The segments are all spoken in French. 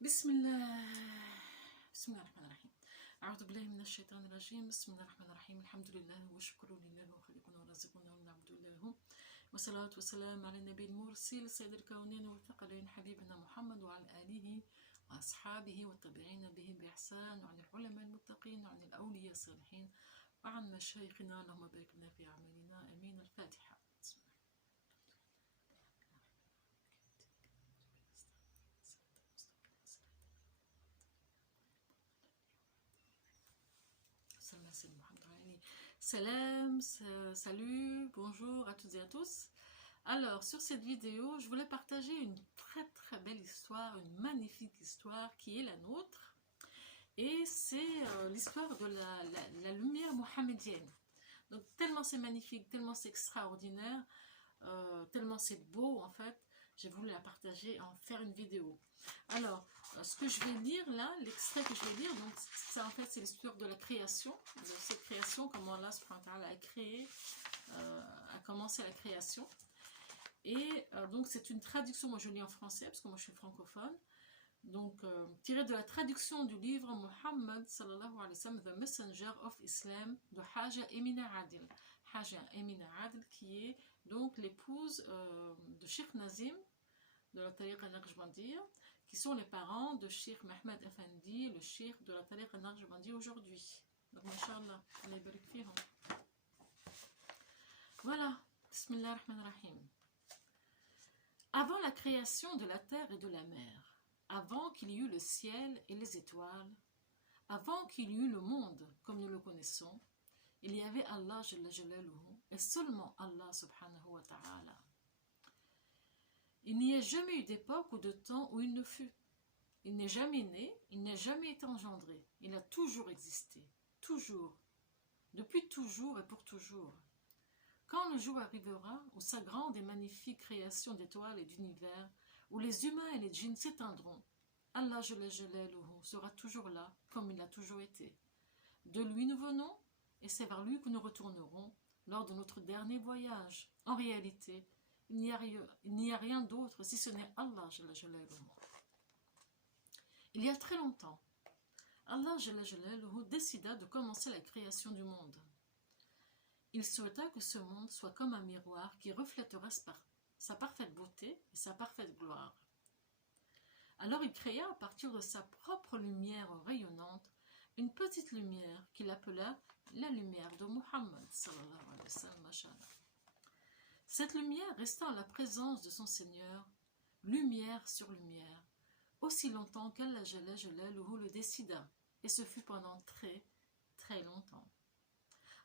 بسم الله بسم الله الرحمن الرحيم. أعوذ بالله من الشيطان الرجيم. بسم الله الرحمن الرحيم. الحمد لله وشكر لله وخالقنا ورازقنا ونعبد الله، والصلاة والسلام على النبي المرسل سيد الكونين والثقلين حبيبنا محمد وعلى آله وأصحابه والتابعين بهم بإحسان، وعن العلماء المتقين وعن الأولياء الصالحين وعن مشايخنا، اللهم بارك لنا في أعمالنا، آمين. الفاتحة. Salam, salut, bonjour à toutes et à tous. Alors, sur cette vidéo, je voulais partager une très belle histoire, une magnifique histoire qui est la nôtre. Et c'est l'histoire de la lumière mohammedienne. Donc, tellement c'est magnifique, tellement c'est extraordinaire, tellement c'est beau en fait. J'ai voulu la partager et en faire une vidéo. Alors, ce que je vais lire là, l'extrait que je vais lire, donc ça en fait c'est l'histoire de la création, de cette création, comment Allah subhanahu wa ta'ala a créé, a commencé la création. Et donc c'est une traduction, moi je lis en français parce que moi je suis francophone. Donc tiré de la traduction du livre Muhammad sallallahu alayhi wa sallam, The Messenger of Islam, de Haja Emina Adil. Haja Emina Adil qui est donc l'épouse de Sheikh Nazim de la Tariqa Naqshbandiya, qui sont les parents de Sheikh Mohamed Effendi, le Sheikh de la Tariqa Naqshbandiya aujourd'hui. Donc, Masha'Allah, Allah barik fihum. Voilà, Bismillah ar-Rahman ar-Rahim. Avant la création de la terre et de la mer, avant qu'il y eut le ciel et les étoiles, avant qu'il y eut le monde comme nous le connaissons, il y avait Allah Jalla Jalaluhu, et seulement Allah subhanahu wa ta'ala. Il n'y a jamais eu d'époque ou de temps où il ne fut. Il n'est jamais né, il n'a jamais été engendré. Il a toujours existé, toujours, depuis toujours et pour toujours. Quand le jour arrivera où sa grande et magnifique création d'étoiles et d'univers, où les humains et les djinns s'éteindront, Allah Jalla Jalaluhu sera toujours là, comme il a toujours été. De lui nous venons, et c'est vers lui que nous retournerons lors de notre dernier voyage. En réalité, il n'y a rien d'autre si ce n'est Allah Jalla Jalaluhu. Il y a très longtemps, Allah Jalla Jalaluhu décida de commencer la création du monde. Il souhaita que ce monde soit comme un miroir qui reflètera sa parfaite beauté et sa parfaite gloire. Alors il créa à partir de sa propre lumière rayonnante une petite lumière qu'il appela la lumière de Muhammad sallallahu alayhi wa sallam. Cette lumière resta en la présence de son Seigneur, lumière sur lumière, aussi longtemps qu'Allah Jalla Jalaluhu le décida, et ce fut pendant très longtemps.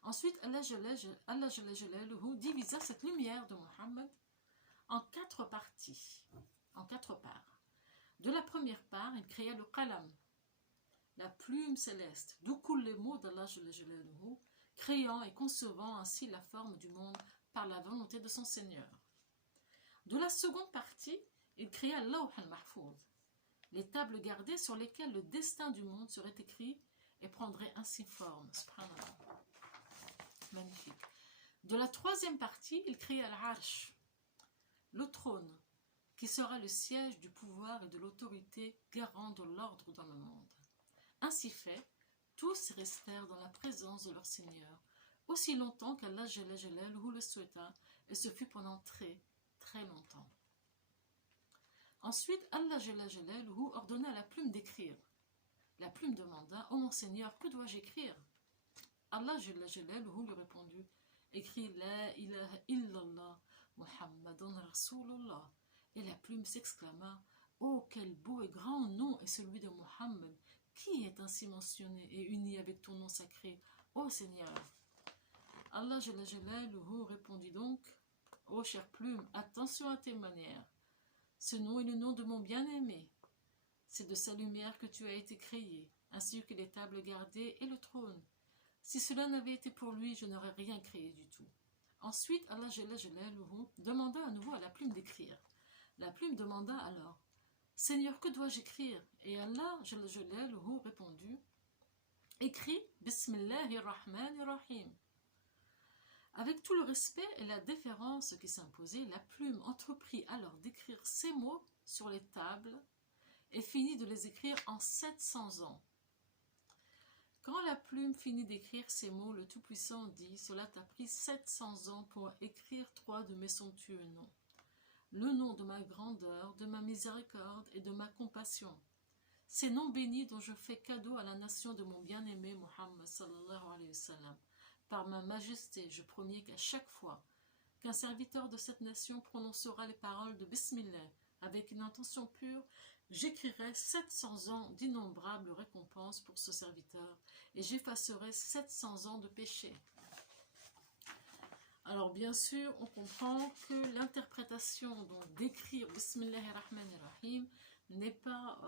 Ensuite, Allah Jalla Jalaluhu divisa cette lumière de Muhammad en 4 parties, en 4 parts. De la première part, il créa le qalam, la plume céleste, d'où coulent les mots d'Allah Jalla Jalaluhu, créant et concevant ainsi la forme du monde par la volonté de son Seigneur. De la seconde partie, il créa Lawh al-Mahfouz, les tables gardées sur lesquelles le destin du monde serait écrit et prendrait ainsi forme. Subhanallah. Magnifique. De la troisième partie, il créa l'Arsh, le trône, qui sera le siège du pouvoir et de l'autorité garant de l'ordre dans le monde. Ainsi fait, tous restèrent dans la présence de leur Seigneur, aussi longtemps qu'Allah Jalla Jalaluhu le souhaita, et ce fut pendant très longtemps. Ensuite, Allah Jalla Jalaluhu ordonna à la plume d'écrire. La plume demanda, « Oh mon Seigneur, que dois-je écrire ?» Allah Jalla Jalaluhu lui répondit, « Écris La ilaha illallah, Muhammadun Rasulullah. » Et la plume s'exclama, « Oh, quel beau et grand nom est celui de Muhammad, qui est ainsi mentionné et uni avec ton nom sacré, ô Seigneur ?» Allah Jalla Jalaluhu répondit donc, « Ô chère plume, attention à tes manières. Ce nom est le nom de mon bien-aimé. C'est de sa lumière que tu as été créé, ainsi que les tables gardées et le trône. Si cela n'avait été pour lui, je n'aurais rien créé du tout. » Ensuite, Allah Jalla Jalaluhu demanda à nouveau à la plume d'écrire. La plume demanda alors, « Seigneur, que dois-je écrire ?» Et Allah Jalla Jalaluhu répondit, « Écris Bismillahirrahmanirrahim. » Avec tout le respect et la déférence qui s'imposaient, la plume entreprit alors d'écrire ces mots sur les tables et finit de les écrire en 700 ans. Quand la plume finit d'écrire ces mots, le Tout-Puissant dit, cela t'a pris 700 ans pour écrire 3 de mes somptueux noms. Le nom de ma grandeur, de ma miséricorde et de ma compassion. Ces noms bénis dont je fais cadeau à la nation de mon bien-aimé Muhammad sallallahu alayhi wa sallam. Par ma majesté, je promets qu'à chaque fois qu'un serviteur de cette nation prononcera les paroles de Bismillah avec une intention pure, j'écrirai 700 ans d'innombrables récompenses pour ce serviteur et j'effacerai 700 ans de péché. Alors bien sûr, on comprend que l'interprétation d'écrire Bismillahirrahmanirrahim n'est pas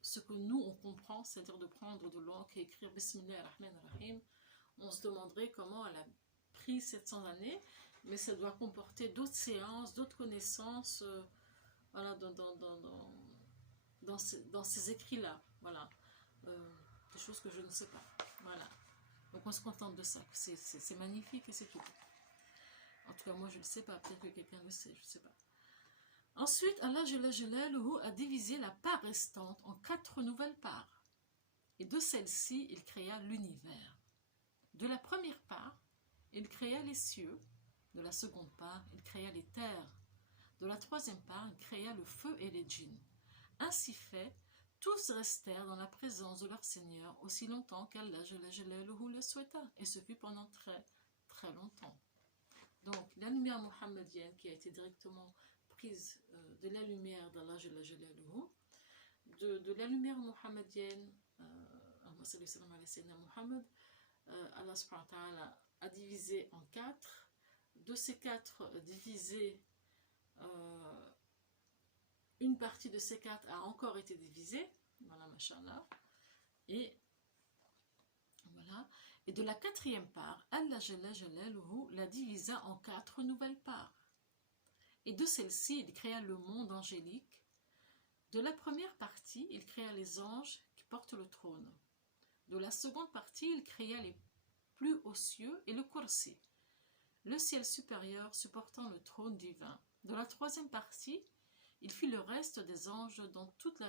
ce que nous on comprend, c'est-à-dire de prendre de l'encre et écrire Bismillahirrahmanirrahim. On se demanderait comment elle a pris 700 années, mais ça doit comporter d'autres séances, d'autres connaissances, voilà, dans ces écrits-là, voilà, des choses que je ne sais pas, voilà. Donc on se contente de ça, c'est magnifique et c'est tout. En tout cas, moi je ne le sais pas, peut-être que quelqu'un le sait, je ne sais pas. Ensuite, Allah Jalla Jalaluhu a divisé la part restante en 4 nouvelles parts. Et de celle-ci, il créa l'univers. De la première part, il créa les cieux. De la seconde part, il créa les terres. De la troisième part, il créa le feu et les djinns. Ainsi fait, tous restèrent dans la présence de leur Seigneur aussi longtemps qu'Allah Jalla Jalaluhu le souhaita. Et ce fut pendant très, très longtemps. Donc, la lumière mohammedienne qui a été directement prise de la lumière d'Allah Jalla Jalaluhu, de la lumière mohammedienne, Allah subhanahu wa ta'ala a divisé en 4. De ces 4 divisés, une partie de ces 4 a encore été divisée, voilà, mashallah, et voilà. Et de la 4e part, Allah Jalla Jalaluhu la divisa en 4 nouvelles parts. Et de celle-ci, il créa le monde angélique. De la première partie, il créa les anges qui portent le trône. De la seconde partie, il créa les plus hauts cieux et le kursi, le ciel supérieur supportant le trône divin. De la troisième partie, il fit le reste des anges dans toute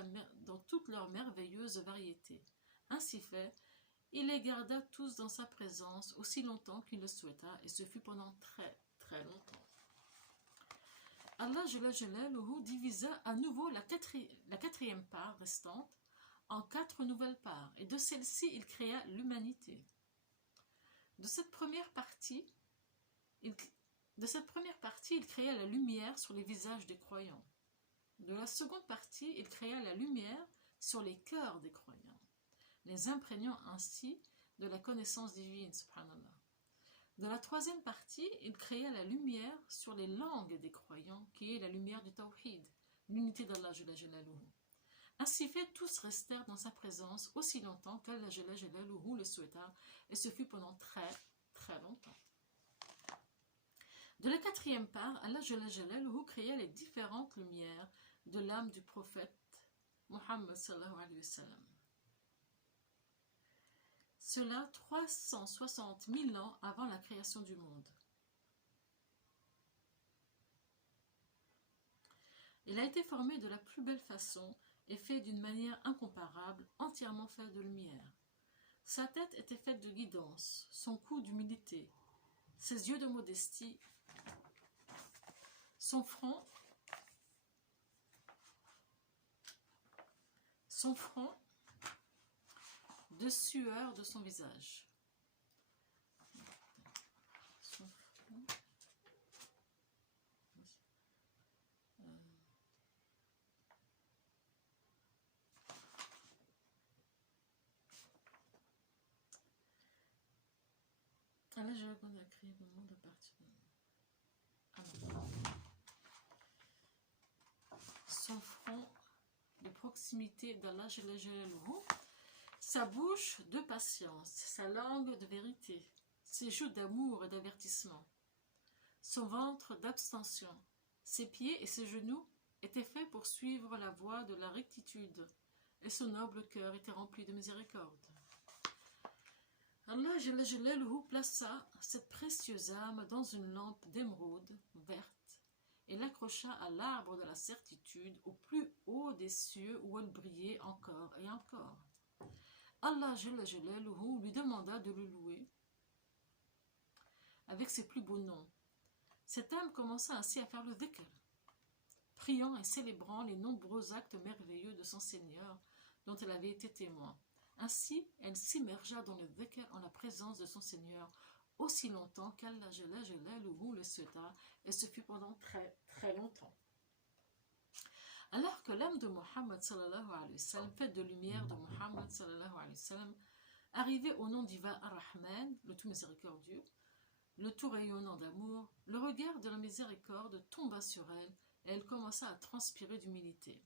leur merveilleuse variété. Ainsi fait, il les garda tous dans sa présence aussi longtemps qu'il le souhaita, et ce fut pendant très très longtemps. Allah Jalla Jalaluhu divisa à nouveau la 4e part restante en 4 nouvelles parts, et de celle-ci il créa l'humanité. De cette première partie, il créa la lumière sur les visages des croyants. De la seconde partie, il créa la lumière sur les cœurs des croyants, les imprégnant ainsi de la connaissance divine, subhanallah. De la troisième partie, il créa la lumière sur les langues des croyants, qui est la lumière du Tawhid, l'unité d'Allah Jalla Jalaluhu. Ainsi fait, tous restèrent dans sa présence aussi longtemps qu'Allah Jalla Jalaluhu le souhaita, et ce fut pendant très, très longtemps. De la 4e part, Allah Jalla Jalaluhu créa les différentes lumières de l'âme du prophète Muhammad sallallahu alayhi wa sallam. Cela 360 000 ans avant la création du monde. Il a été formé de la plus belle façon et fait d'une manière incomparable, entièrement fait de lumière. Sa tête était faite de guidance, son cou d'humilité, ses yeux de modestie, son front de sueur de son visage. Son front, là, j'ai répondu à créer le monde à partir de... Son front de proximité d'Allah Jalla Jalaluhu, sa bouche de patience, sa langue de vérité, ses joues d'amour et d'avertissement, son ventre d'abstention, ses pieds et ses genoux étaient faits pour suivre la voie de la rectitude, et son noble cœur était rempli de miséricorde. Allah Jalla Jalaluhu plaça cette précieuse âme dans une lampe d'émeraude verte et l'accrocha à l'arbre de la certitude au plus haut des cieux où elle brillait encore et encore. Allah Jalla Jalaluhu lui demanda de le louer avec ses plus beaux noms. Cette âme commença ainsi à faire le dhikr, priant et célébrant les nombreux actes merveilleux de son Seigneur dont elle avait été témoin. Ainsi, elle s'immergea dans le dhikr en la présence de son Seigneur aussi longtemps qu'Allah Jalla Jalaluhu le souhaita, et ce fut pendant très très longtemps. Alors que l'âme de Muhammad sallallahu alayhi wa sallam, faite de lumière de Muhammad sallallahu alayhi wa sallam, arrivait au nom divin Ar-Rahman, le tout miséricordieux, le tout rayonnant d'amour, le regard de la miséricorde tomba sur elle et elle commença à transpirer d'humilité.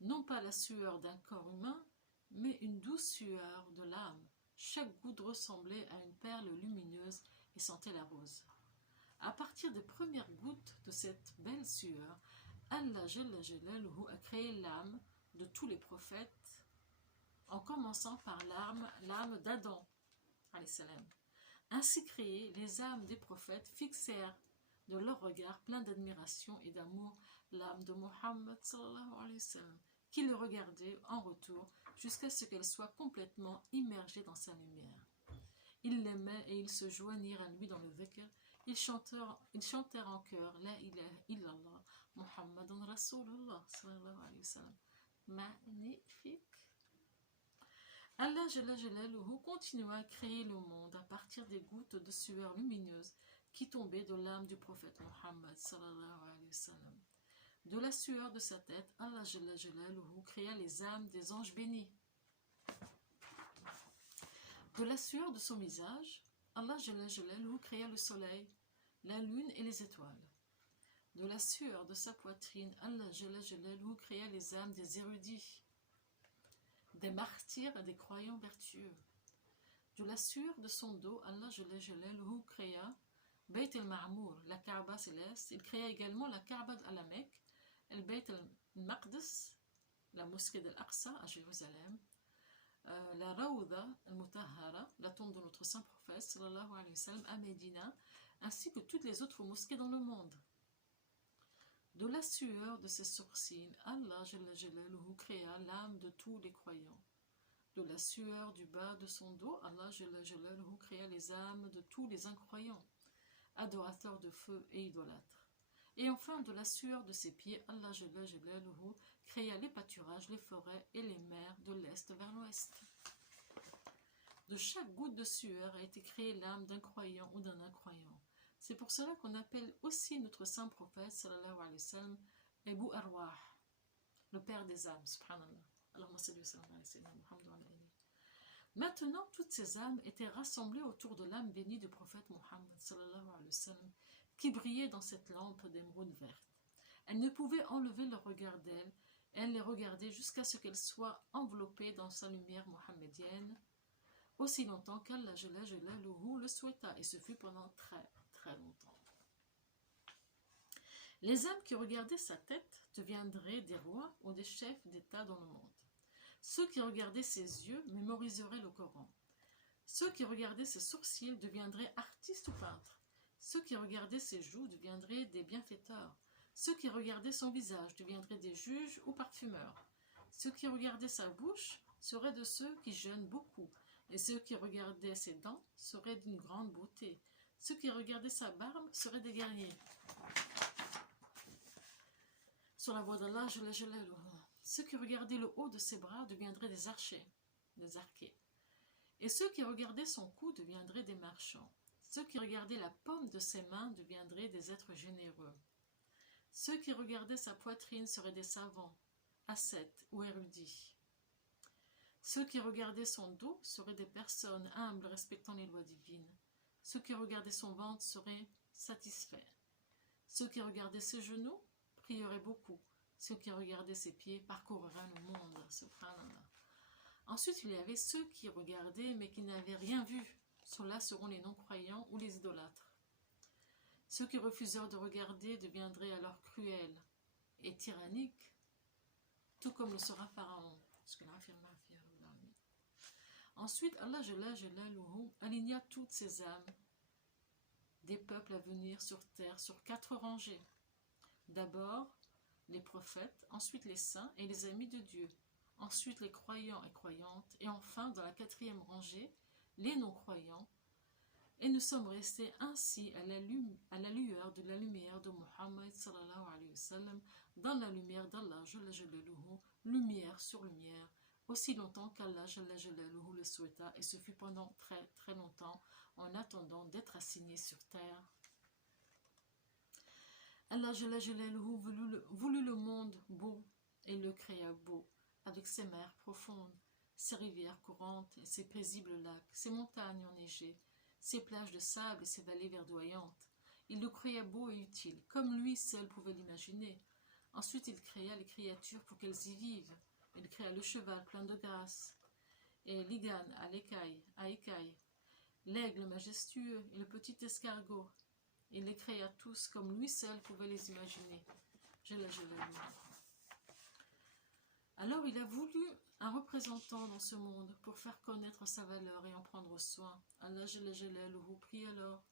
Non pas la sueur d'un corps humain, mais une douce sueur de l'âme. Chaque goutte ressemblait à une perle lumineuse et sentait la rose. À partir des premières gouttes de cette belle sueur, Allah Jalla Jalaluhu a créé l'âme de tous les prophètes, en commençant par l'âme d'Adam, alayhi salam. Ainsi créées, les âmes des prophètes fixèrent de leur regard plein d'admiration et d'amour l'âme de Muhammad sallallahu alayhi wa sallam, qui le regardait en retour jusqu'à ce qu'elle soit complètement immergée dans sa lumière. Ils l'aimaient et ils se joignirent à lui dans le dhikr. Ils chantèrent en chœur La ilaha illallah Muhammadun Rasulullah sallallahu alayhi wa sallam. Magnifique. Allah Jalla Jalaluhu continua à créer le monde à partir des gouttes de sueur lumineuse qui tombaient de l'âme du prophète Muhammad sallallahu alayhi wa sallam. De la sueur de sa tête, Allah Jalla Jalaluhu créa les âmes des anges bénis. De la sueur de son visage, Allah Jalla Jalaluhu créa le soleil, la lune et les étoiles. De la sueur de sa poitrine, Allah Jalla Jalaluhu créa les âmes des érudits, des martyrs et des croyants vertueux. De la sueur de son dos, Allah Jalla Jalaluhu créa Bayt al-Ma'mour, la Kaaba céleste. Il créa également la Kaaba à la Mecque, le Bayt al-Maqdis, la mosquée d'Al-Aqsa à Jérusalem, la Rawda al-Mutahhara, la tombe de notre saint prophète sallallahu alayhi wa sallam à Médina, ainsi que toutes les autres mosquées dans le monde. De la sueur de ses sourcils, Allah Jalla Jalaluhu créa l'âme de tous les croyants. De la sueur du bas de son dos, Allah Jalla Jalaluhu créa les âmes de tous les incroyants, adorateurs de feu et idolâtres. Et enfin, de la sueur de ses pieds, Allah Jalla Jalaluhu créa les pâturages, les forêts et les mers de l'est vers l'ouest. De chaque goutte de sueur a été créée l'âme d'un croyant ou d'un incroyant. C'est pour cela qu'on appelle aussi notre saint prophète sallallahu alayhi wa sallam Abu Arwah, le père des âmes, subhanallah. Allahumma salli wa sallam ala sayyidina Muhammad wa ala alihi. Maintenant, toutes ces âmes étaient rassemblées autour de l'âme bénie du prophète Muhammad sallallahu alayhi wa sallam, qui brillait dans cette lampe d'émeraude verte. Elles ne pouvaient enlever leur regard d'elle, et elles les regardaient jusqu'à ce qu'elles soient enveloppées dans sa lumière mohammedienne, aussi longtemps qu'Allah Jalla Jalaluhu le souhaita, et ce fut pendant très longtemps. Les âmes qui regardaient sa tête deviendraient des rois ou des chefs d'État dans le monde. Ceux qui regardaient ses yeux mémoriseraient le Coran. Ceux qui regardaient ses sourcils deviendraient artistes ou peintres. Ceux qui regardaient ses joues deviendraient des bienfaiteurs. Ceux qui regardaient son visage deviendraient des juges ou parfumeurs. Ceux qui regardaient sa bouche seraient de ceux qui jeûnent beaucoup. Et ceux qui regardaient ses dents seraient d'une grande beauté. Ceux qui regardaient sa barbe seraient des guerriers sur la voie d'Allah Jalla Jalaluhu. Ceux qui regardaient le haut de ses bras deviendraient des archers, des archers. Et ceux qui regardaient son cou deviendraient des marchands. Ceux qui regardaient la paume de ses mains deviendraient des êtres généreux. Ceux qui regardaient sa poitrine seraient des savants, ascètes ou érudits. Ceux qui regardaient son dos seraient des personnes humbles respectant les lois divines. Ceux qui regardaient son ventre seraient satisfaits. Ceux qui regardaient ses genoux prieraient beaucoup. Ceux qui regardaient ses pieds parcourraient le monde. Subhanallah. Ensuite, il y avait ceux qui regardaient mais qui n'avaient rien vu. Ceux-là seront les non-croyants ou les idolâtres. Ceux qui refusèrent de regarder deviendraient alors cruels et tyranniques, tout comme le sera Pharaon. Ensuite, Allah Jalla Jalaluhu aligna toutes ces âmes des peuples à venir sur terre sur 4 rangées. D'abord les prophètes, ensuite les saints et les amis de Dieu, ensuite les croyants et croyantes, et enfin, dans la quatrième rangée, les non-croyants. Et nous sommes restés ainsi à la lueur de la lumière de Muhammad sallallahu alayhi wa sallam, dans la lumière d'Allah, lumière sur lumière, aussi longtemps qu'Allah le souhaita, et ce fut pendant très très longtemps, en attendant d'être assigné sur terre. Allah voulut le monde beau et le créa beau, avec ses mers profondes, ses rivières courantes et ses paisibles lacs, ses montagnes enneigées, ses plages de sable et ses vallées verdoyantes. Il le créa beau et utile, comme lui seul pouvait l'imaginer. Ensuite il créa les créatures pour qu'elles y vivent. Il créa le cheval plein de grâce, et l'igane à écailles, l'aigle majestueux et le petit escargot. Il les créa tous comme lui seul pouvait les imaginer. Alors il a voulu un représentant dans ce monde pour faire connaître sa valeur et en prendre soin. Allah prit alors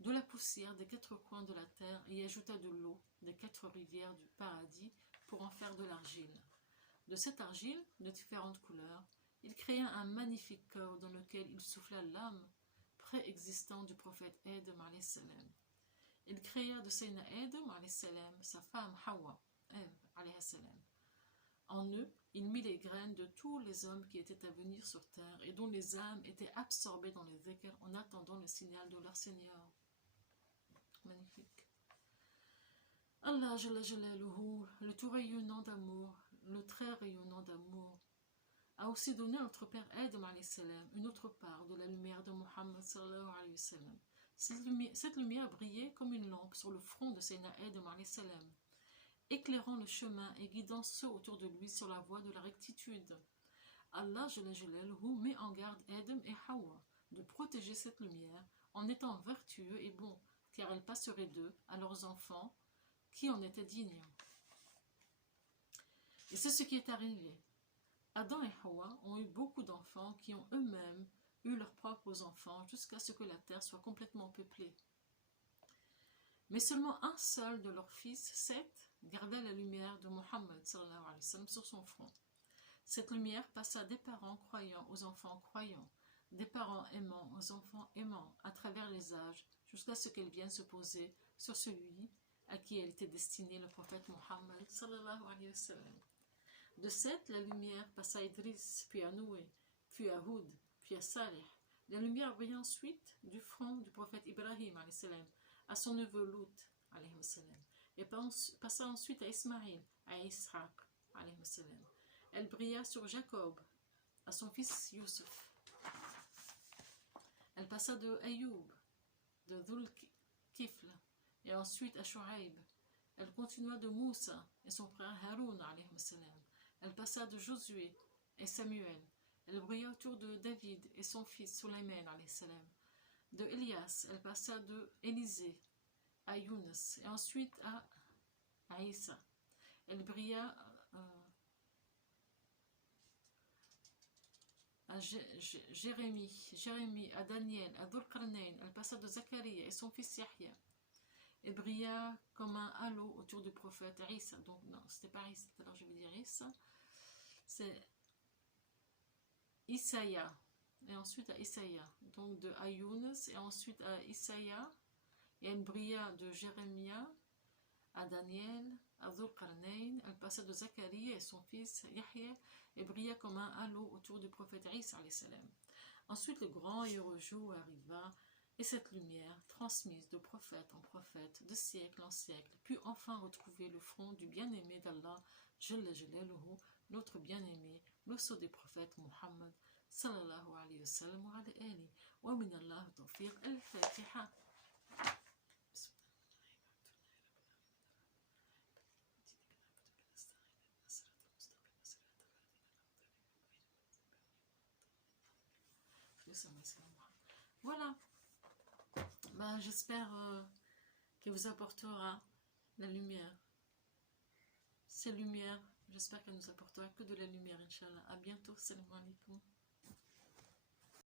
de la poussière des quatre coins de la terre et ajouta de l'eau des quatre rivières du paradis pour en faire de l'argile. De cette argile, de différentes couleurs, il créa un magnifique corps dans lequel il souffla l'âme préexistante du prophète Adam alayhi salam. Il créa de Sayyidina Adam alayhi salam sa femme Hawa alayhi salam. En eux, il mit les graines de tous les hommes qui étaient à venir sur terre et dont les âmes étaient absorbées dans les dhikr en attendant le signal de leur Seigneur. Magnifique. Allah le tout rayonnant d'amour, le très rayonnant d'amour, a aussi donné à notre père Adam alayhi salam une autre part de la lumière de Muhammad sallallahu alayhi wa sallam. Cette lumière brillait comme une lampe sur le front de Sayyidina Adam alayhi salam, éclairant le chemin et guidant ceux autour de lui sur la voie de la rectitude. Allah met en garde Adam et Hawa de protéger cette lumière en étant vertueux et bons, car elle passerait d'eux à leurs enfants qui en étaient dignes. Et c'est ce qui est arrivé. Adam et Hawa ont eu beaucoup d'enfants qui ont eux-mêmes eu leurs propres enfants jusqu'à ce que la terre soit complètement peuplée. Mais seulement un seul de leurs fils, Seth, garda la lumière de Muhammad sallallahu alayhi wa sallam sur son front. Cette lumière passa des parents croyants aux enfants croyants, des parents aimants aux enfants aimants, à travers les âges, jusqu'à ce qu'elle vienne se poser sur celui à qui elle était destinée, le prophète Muhammad sallallahu alayhi wa sallam. De Seth, la lumière passa à Idris, puis à Noé, puis à Houd, puis à Salih. La lumière brilla ensuite du front du prophète Ibrahim alayhi salam, à son neveu Lut alayhi salam, et passa ensuite à Ismaïl, à Ishaq alayhi salam. Elle brilla sur Jacob, à son fils Youssef. Elle passa de Ayoub, de Dhul-Kifl, et ensuite à Shu'aib. Elle continua de Moussa et son frère Haroun alayhi salam. Elle passa de Josué et Samuel. Elle brilla autour de David et son fils Sulayman alayhi salam. De Elias, elle passa de Élisée à Younes et ensuite à Issa. Elle brilla à Jérémie, à Daniel, à Dhul-Qarnayn. Elle passa de Zacharia et son fils Yahya. Elle brilla comme un halo autour du prophète Issa. Donc non, c'était pas Issa, alors je vais dire Issa. C'est Isaïa. Et ensuite à Isaïa. Donc de Younes et ensuite à Isaïa. Et elle brilla de Jérémie à Daniel, à Dhul-Qarnayn. Elle passa de Zacharie et son fils Yahya et brilla comme un halo autour du prophète Isa alayhi salam. Ensuite le grand et heureux jour arriva, et cette lumière, transmise de prophète en prophète, de siècle en siècle, put enfin retrouver le front du bien-aimé d'Allah, notre bien-aimé, le sceau des prophètes Muhammad sallallahu alayhi wa sallam wa ala ali wa min Allah tawfiq al-Fatiha. Voilà. J'espère qu'elle vous apportera la lumière. Ces lumières, j'espère qu'elle nous apportera que de la lumière, Inch'Allah. À bientôt. Salam alaikum.